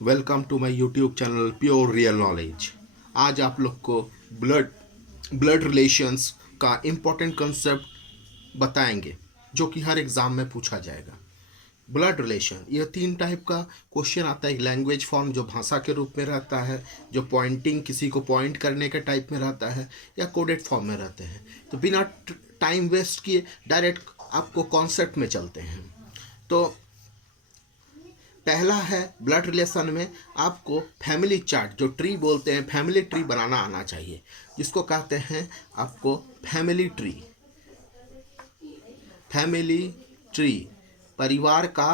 Welcome to my YouTube channel pure real knowledge. आज आप लोग को ब्लड ब्लड रिलेशंस का इम्पोर्टेंट कंसेप्ट बताएंगे जो कि हर एग्ज़ाम में पूछा जाएगा। ब्लड रिलेशन यह 3 टाइप का क्वेश्चन आता है। एक लैंग्वेज फॉर्म जो भाषा के रूप में रहता है, जो पॉइंटिंग किसी को पॉइंट करने के टाइप में रहता है, या कोडेड फॉर्म में रहते हैं। तो बिना टाइम वेस्ट किए डायरेक्ट आपको कॉन्सेप्ट में चलते हैं। तो पहला है ब्लड रिलेशन में आपको फैमिली चार्ट, जो ट्री बोलते हैं, फैमिली ट्री बनाना आना चाहिए, जिसको कहते हैं आपको फैमिली ट्री। फैमिली ट्री परिवार का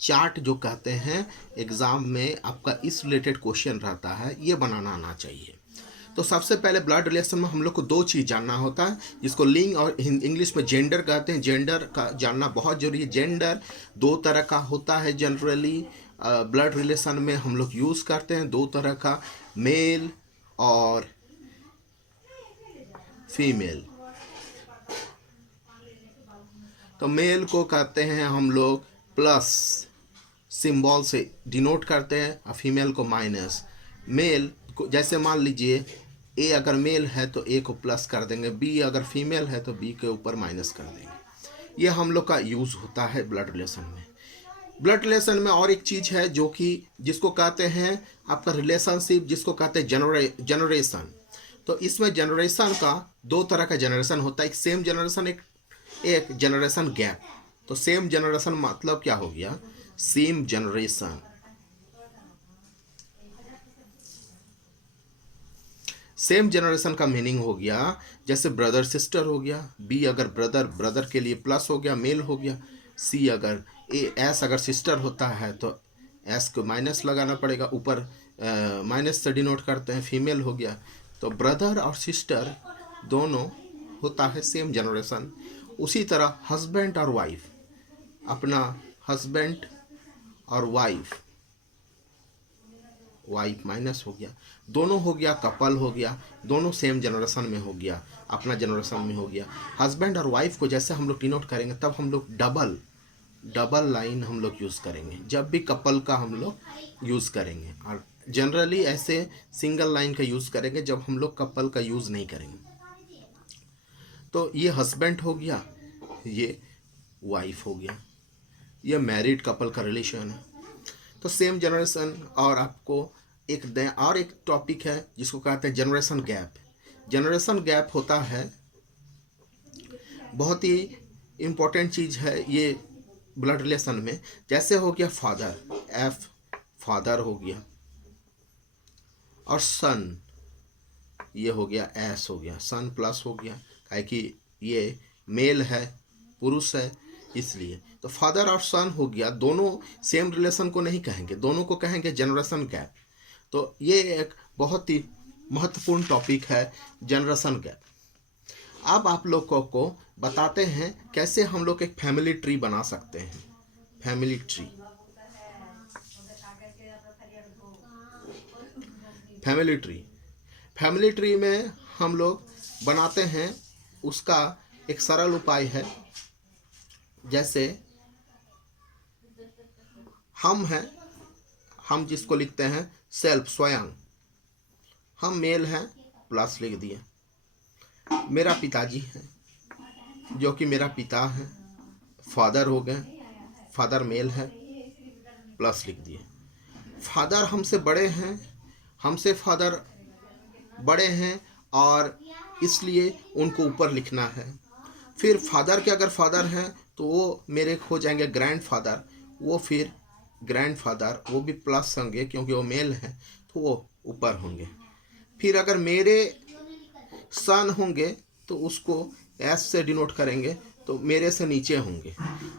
चार्ट जो कहते हैं, एग्ज़ाम में आपका इस रिलेटेड क्वेश्चन रहता है, ये बनाना आना चाहिए। तो सबसे पहले ब्लड रिलेशन में हम लोग को 2 चीज़ जानना होता है, जिसको लिंग और इंग्लिश में जेंडर कहते हैं। जेंडर का जानना बहुत जरूरी है। जेंडर 2 तरह का होता है। जनरली ब्लड रिलेशन में हम लोग यूज़ करते हैं 2 तरह का, मेल और फीमेल। तो मेल को कहते हैं हम लोग प्लस सिंबल से डिनोट करते हैं, और फीमेल को माइनस। मेल को जैसे मान लीजिए ए अगर मेल है तो ए को प्लस कर देंगे, बी अगर फीमेल है तो बी के ऊपर माइनस कर देंगे। ये हम लोग का यूज़ होता है ब्लड रिलेशन में। ब्लड रिलेशन में और एक चीज़ है जो कि जिसको कहते हैं आपका रिलेशनशिप, जिसको कहते हैं जनरेशन। तो इसमें जनरेशन का 2 तरह का जनरेशन होता है। एक सेम जनरेशन, एक जनरेशन गैप। तो सेम जनरेशन मतलब क्या हो गया? Same generation. सेम जनरेशन का मीनिंग हो गया जैसे ब्रदर सिस्टर हो गया, बी अगर ब्रदर के लिए प्लस हो गया, मेल हो गया। सी अगर एस अगर सिस्टर होता है तो एस को माइनस लगाना पड़ेगा, ऊपर माइनस से डिनोट करते हैं, फीमेल हो गया। तो ब्रदर और सिस्टर दोनों होता है सेम जनरेशन। उसी तरह हस्बैंड और वाइफ, अपना हस्बैंड और वाइफ माइनस हो गया, दोनों हो गया, कपल हो गया, दोनों सेम जनरेशन में हो गया, अपना जनरेशन में हो गया। हस्बैंड और वाइफ को जैसे हम लोग डिनोट करेंगे तब हम लोग डबल लाइन हम लोग यूज़ करेंगे जब भी कपल का हम लोग यूज़ करेंगे, और जनरली ऐसे सिंगल लाइन का यूज़ करेंगे जब हम लोग कपल का यूज़ नहीं करेंगे। तो ये हस्बैंड हो गया, ये वाइफ हो गया, ये मैरिड कपल का रिलेशन है। तो सेम जनरेशन। और आपको एक टॉपिक है जिसको कहते हैं जनरेशन गैप। जनरेशन गैप होता है, बहुत ही इम्पोर्टेंट चीज़ है ये ब्लड रिलेशन में। जैसे हो गया फादर, एफ फादर हो गया, और सन ये हो गया, एस हो गया, सन प्लस हो गया, काहे कि ये मेल है, पुरुष है, इसलिए। तो फादर और सन हो गया, दोनों सेम रिलेशन को नहीं कहेंगे, दोनों को कहेंगे जनरेशन गैप। तो ये एक बहुत ही महत्वपूर्ण टॉपिक है, जनरेशन गैप। अब आप लोगों को बताते हैं कैसे हम लोग एक फैमिली ट्री बना सकते हैं। Family tree, family tree family tree में हम लोग बनाते हैं, उसका एक सरल उपाय है। जैसे हम हैं, हम जिसको लिखते हैं सेल्फ, स्वयं। हम मेल हैं, प्लस लिख दिए। मेरा पिताजी है जो कि मेरा पिता है, फादर हो गए, फादर मेल है, प्लस लिख दिए। फादर हमसे बड़े हैं, हमसे फादर बड़े हैं, और इसलिए उनको ऊपर लिखना है। फिर फादर के अगर फादर हैं तो वो मेरे हो जाएंगे ग्रैंड फादर, वो फिर ग्रैंड फादर वो भी प्लस होंगे क्योंकि वो मेल हैं, तो वो ऊपर होंगे। फिर अगर मेरे सन होंगे तो उसको एस से डिनोट करेंगे, तो मेरे से नीचे होंगे।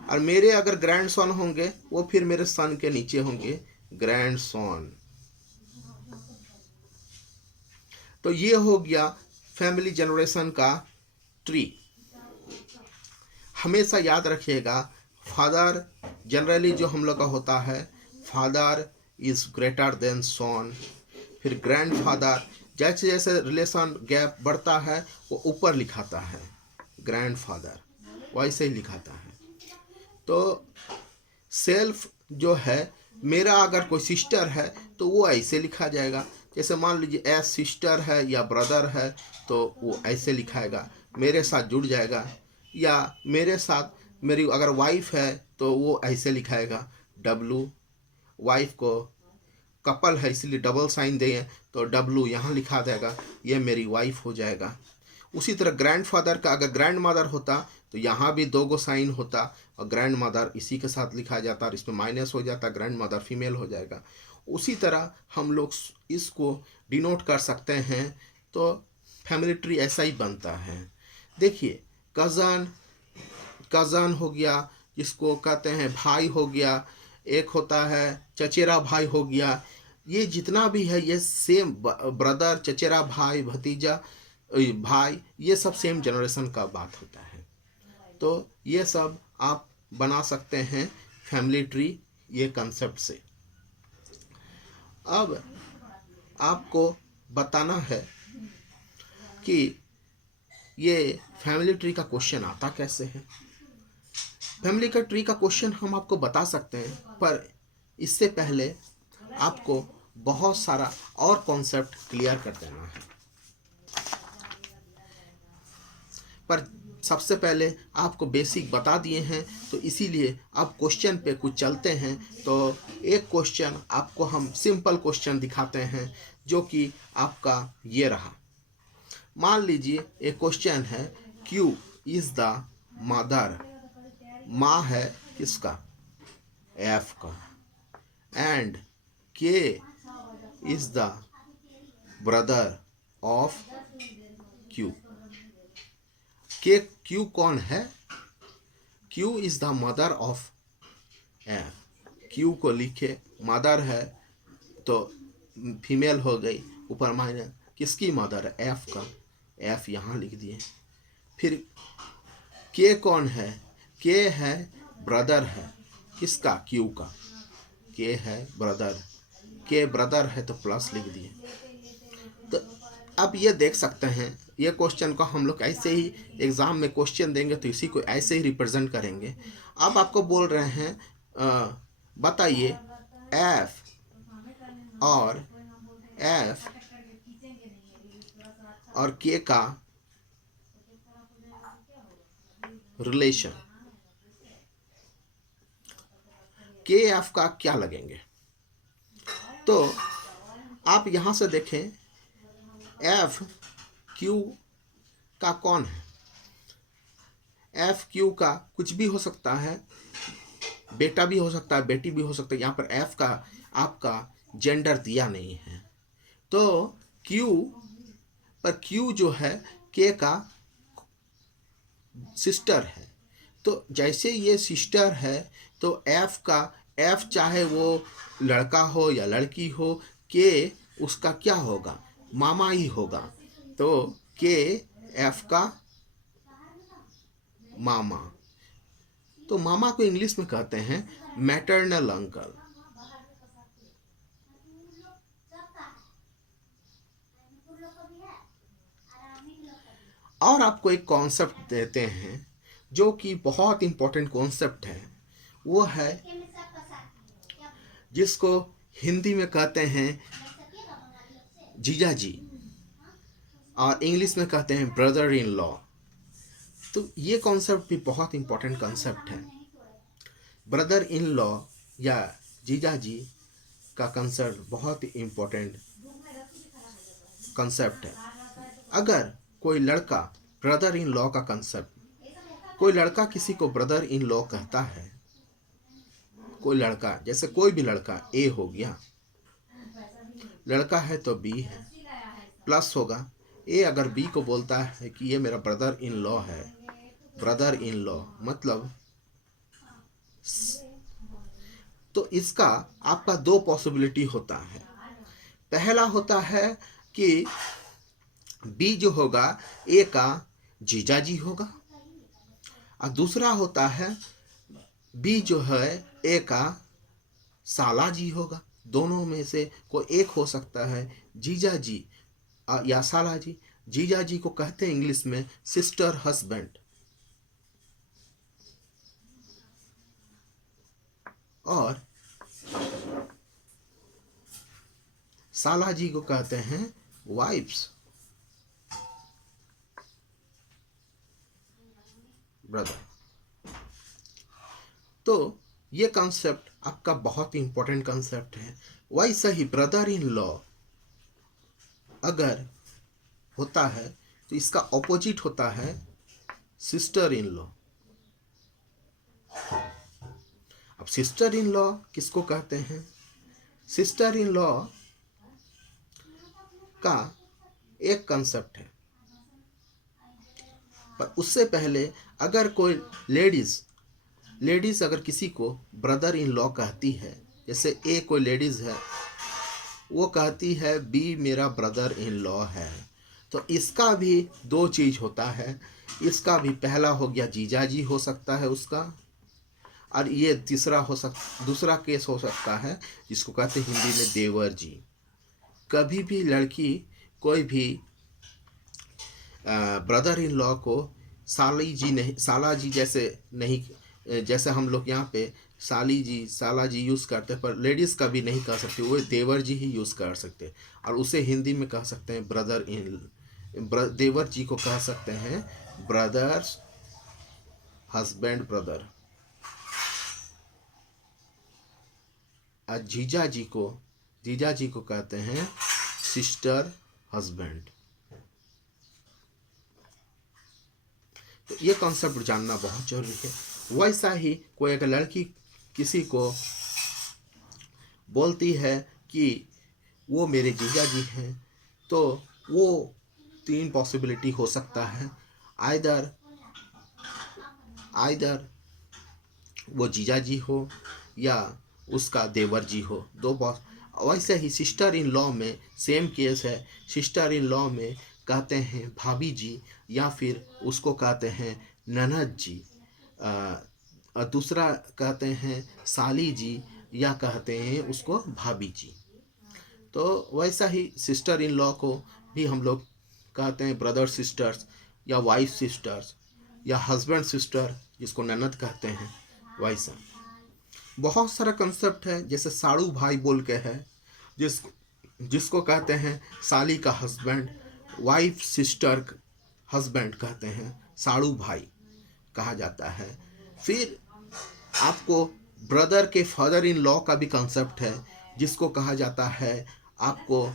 और मेरे अगर ग्रैंड सन होंगे वो फिर मेरे सन के नीचे होंगे, ग्रैंड सन। तो ये हो गया फैमिली जनरेशन का ट्री। हमेशा याद रखिएगा, फादर जनरली जो हम लोग का होता है, फादर इज ग्रेटर देन सन। फिर ग्रैंड फादर, जैसे जैसे रिलेशन गैप बढ़ता है वो ऊपर लिखाता है, ग्रैंड फादर वैसे ही लिखाता है। तो सेल्फ जो है मेरा अगर कोई सिस्टर है तो वो ऐसे लिखा जाएगा, जैसे मान लीजिए एज सिस्टर है या ब्रदर है तो वो ऐसे लिखाएगा, मेरे साथ जुड़ जाएगा। या मेरे साथ मेरी अगर वाइफ है तो वो ऐसे लिखाएगा डब्लू, वाइफ को कपल है इसलिए डबल साइन दें तो डब्लू यहाँ लिखा देगा, ये मेरी वाइफ हो जाएगा। उसी तरह ग्रैंडफादर का अगर ग्रैंड मदर होता तो यहाँ भी 2 गो साइन होता और ग्रैंड मदर इसी के साथ लिखा जाता और इसमें माइनस हो जाता, ग्रैंड मदर फीमेल हो जाएगा। उसी तरह हम लोग इसको डिनोट कर सकते हैं, तो फैमिली ट्री ऐसा ही बनता है। देखिए कज़न हो गया, जिसको कहते हैं भाई हो गया, एक होता है चचेरा भाई हो गया, ये जितना भी है ये सेम ब्रदर, चचेरा भाई, भतीजा भाई, ये सब सेम जनरेशन का बात होता है। तो ये सब आप बना सकते हैं फैमिली ट्री ये कंसेप्ट से। अब आपको बताना है कि ये फैमिली ट्री का क्वेश्चन आता कैसे है। फैमिली का ट्री का क्वेश्चन हम आपको बता सकते हैं, पर इससे पहले आपको बहुत सारा और कॉन्सेप्ट क्लियर कर देना है। पर सबसे पहले आपको बेसिक बता दिए हैं, तो इसीलिए अब क्वेश्चन पे कुछ चलते हैं। तो एक क्वेश्चन आपको हम सिंपल क्वेश्चन दिखाते हैं, जो कि आपका ये रहा। मान लीजिए एक क्वेश्चन है, क्यू इज द मदर, माँ है किसका, एफ का, एंड के is the brother of Q. के क्यू कौन है, Q is the mother of F. Q को लिखे, मदर है तो फीमेल हो गई, ऊपर माइनस, किसकी मदर है, एफ का, एफ यहाँ लिख दिए। फिर के कौन है, के है ब्रदर है किसका, क्यू का, के है ब्रदर, के ब्रदर है तो प्लस लिख दिए। तो अब ये देख सकते हैं, ये क्वेश्चन को हम लोग ऐसे ही एग्ज़ाम में क्वेश्चन देंगे तो इसी को ऐसे ही रिप्रेजेंट करेंगे। अब आपको बोल रहे हैं बताइए एफ और के का रिलेशन, के एफ का क्या लगेंगे। तो आप यहाँ से देखें, एफ क्यू का कौन है, एफ क्यू का कुछ भी हो सकता है, बेटा भी हो सकता है, बेटी भी हो सकता है। यहाँ पर एफ का आपका जेंडर दिया नहीं है, तो क्यू पर क्यू जो है के का सिस्टर है, तो जैसे ये सिस्टर है तो एफ का, एफ चाहे वो लड़का हो या लड़की हो, के उसका क्या होगा, मामा ही होगा। तो के एफ का मामा, तो मामा को इंग्लिश में कहते हैं मैटरनल अंकल। और आपको एक कॉन्सेप्ट देते हैं जो कि बहुत इंपॉर्टेंट कॉन्सेप्ट है, वो है जिसको हिंदी में कहते हैं जीजा जी और इंग्लिश में कहते हैं ब्रदर इन लॉ। तो ये कॉन्सेप्ट भी बहुत इंपॉर्टेंट कॉन्सेप्ट है। ब्रदर इन लॉ या जीजा जी का कंसेप्ट बहुत ही इम्पोर्टेंट कंसेप्ट है। अगर कोई लड़का ब्रदर इन लॉ का कंसेप्ट, कोई लड़का किसी को ब्रदर इन लॉ कहता है, कोई लड़का, जैसे कोई भी लड़का, ए हो गया, लड़का है तो बी है, प्लस होगा। ए अगर बी को बोलता है कि ये मेरा ब्रदर इन लॉ है, ब्रदर इन लॉ मतलब, तो इसका आपका 2 पॉसिबिलिटी होता है। पहला होता है कि बी जो होगा ए का जीजा जी होगा, और दूसरा होता है बी जो है ए का साला जी होगा। दोनों में से कोई एक हो सकता है, जीजा जी या साला जी। जीजा जी को कहते हैं इंग्लिश में सिस्टर हस्बैंड, और साला जी को कहते हैं वाइफ्स, ब्रदर। तो ये कॉन्सेप्ट आपका बहुत ही इंपॉर्टेंट कॉन्सेप्ट है। वैसा ही ब्रदर इन लॉ अगर होता है तो इसका ऑपोजिट होता है सिस्टर इन लॉ। अब सिस्टर इन लॉ किसको कहते हैं? सिस्टर इन लॉ का एक कॉन्सेप्ट है, पर उससे पहले अगर कोई लेडीज अगर किसी को ब्रदर इन लॉ कहती है, जैसे ए कोई लेडीज है, वो कहती है बी मेरा ब्रदर इन लॉ है, तो इसका भी दो चीज होता है। इसका भी पहला हो गया जीजा जी हो सकता है उसका, और ये दूसरा केस हो सकता है जिसको कहते हैं हिंदी में देवर जी। कभी भी लड़की कोई भी ब्रदर इन लॉ को साला जी जैसे नहीं, जैसे हम लोग यहाँ पे साला जी यूज़ करते हैं, पर लेडीज़ का भी नहीं कह सकते, वो देवर जी ही यूज़ कर सकते हैं। और उसे हिंदी में कह सकते हैं देवर जी को कह सकते हैं ब्रदर्स हस्बैंड ब्रदर। और जीजा जी को कहते हैं सिस्टर हस्बैंड। तो ये कॉन्सेप्ट जानना बहुत जरूरी है। वैसा ही कोई अगर लड़की किसी को बोलती है कि वो मेरे जीजा जी हैं, तो वो तीन पॉसिबिलिटी हो सकता है। आइदर वो जीजा जी हो या उसका देवर जी हो, वैसे ही सिस्टर इन लॉ में सेम केस है। सिस्टर इन लॉ में कहते हैं भाभी जी, या फिर उसको कहते हैं ननद जी, दूसरा कहते हैं साली जी, या कहते हैं उसको भाभी जी। तो वैसा ही सिस्टर इन लॉ को भी हम लोग कहते हैं ब्रदर सिस्टर्स, या वाइफ सिस्टर्स, या हस्बैंड सिस्टर जिसको ननद कहते हैं। वैसा बहुत सारा कंसेप्ट है। जैसे साड़ू भाई बोल के है, जिसको कहते हैं साली का हस्बैंड, वाइफ सिस्टर हस्बैंड कहते हैं, साड़ू भाई कहा जाता है। फिर आपको ब्रदर के फादर इन लॉ का भी कंसेप्ट है, जिसको कहा जाता है, आपको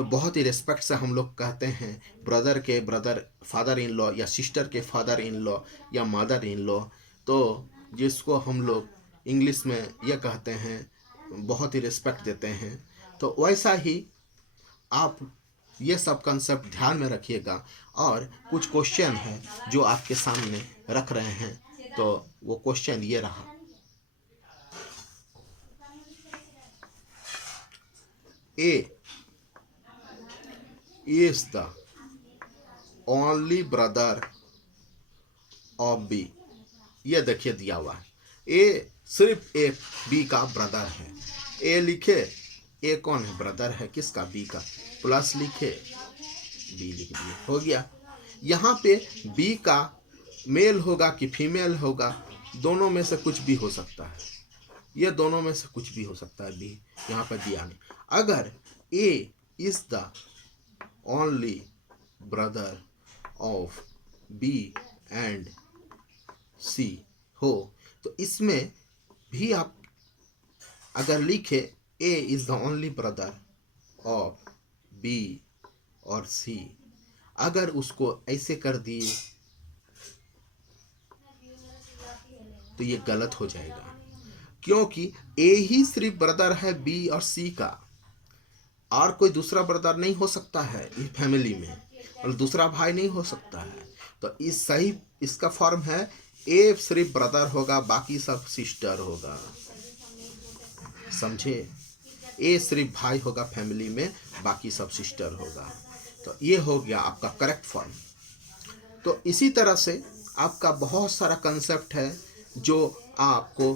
बहुत ही रिस्पेक्ट से हम लोग कहते हैं ब्रदर फादर इन लॉ, या सिस्टर के फादर इन लॉ, या मदर इन लॉ। तो जिसको हम लोग इंग्लिश में यह कहते हैं, बहुत ही रिस्पेक्ट देते हैं। तो वैसा ही आप ये सब कंसेप्ट ध्यान में रखिएगा। और कुछ क्वेश्चन है जो आपके सामने रख रहे हैं, तो वो क्वेश्चन ये रहा। A is the only brother of B। ये देखिए दिया हुआ है, ए सिर्फ ए बी का ब्रदर है। ए लिखे, ए कौन है? ब्रदर है किसका? बी का। प्लस लिखे, बी लिख दिए, हो गया। यहाँ पे बी का मेल होगा कि फीमेल होगा, दोनों में से कुछ भी हो सकता है। ये दोनों में से कुछ भी हो सकता है, बी यहाँ पर दिया नहीं। अगर A is the only brother of B and C हो, तो इसमें भी आप अगर लिखे A is the only brother of B और सी, अगर उसको ऐसे कर दिए तो ये गलत हो जाएगा, क्योंकि ए ही सिर्फ ब्रदर है बी और सी का, और कोई दूसरा ब्रदर नहीं हो सकता है इस फैमिली में, और दूसरा भाई नहीं हो सकता है। तो इसका फॉर्म है ए सिर्फ ब्रदर होगा, बाकी सब सिस्टर होगा। समझे? ए सिर्फ भाई होगा फैमिली में, बाकी सब सिस्टर होगा। तो ये हो गया आपका करेक्ट फॉर्म। तो इसी तरह से आपका बहुत सारा कंसेप्ट है जो आपको